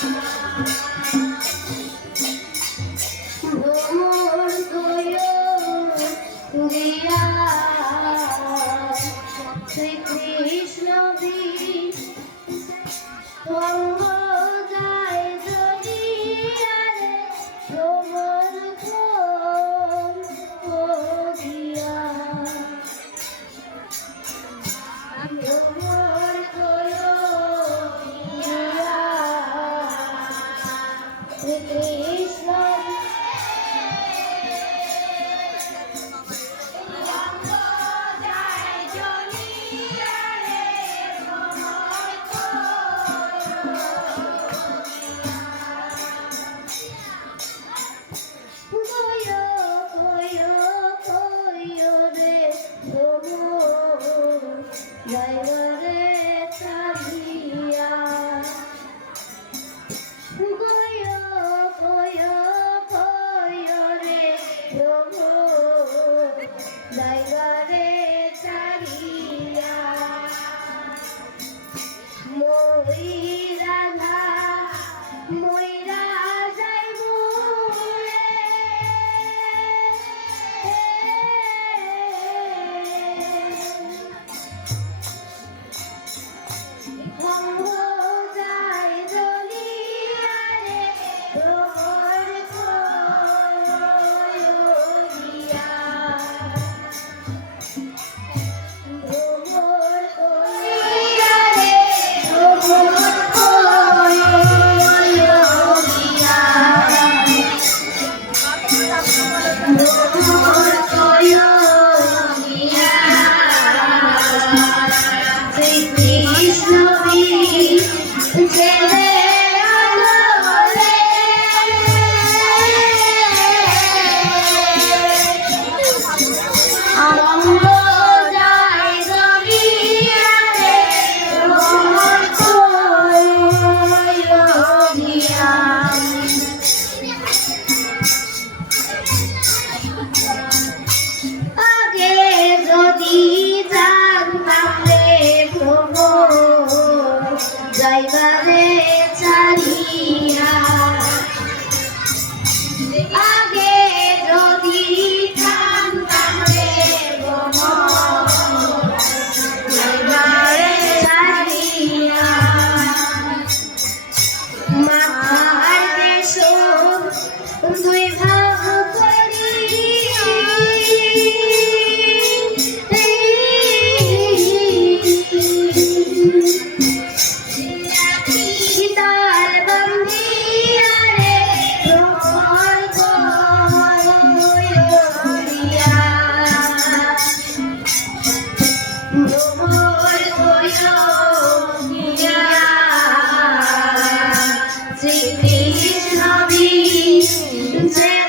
Krishna, Krishna, Sim. Oh. Take me to the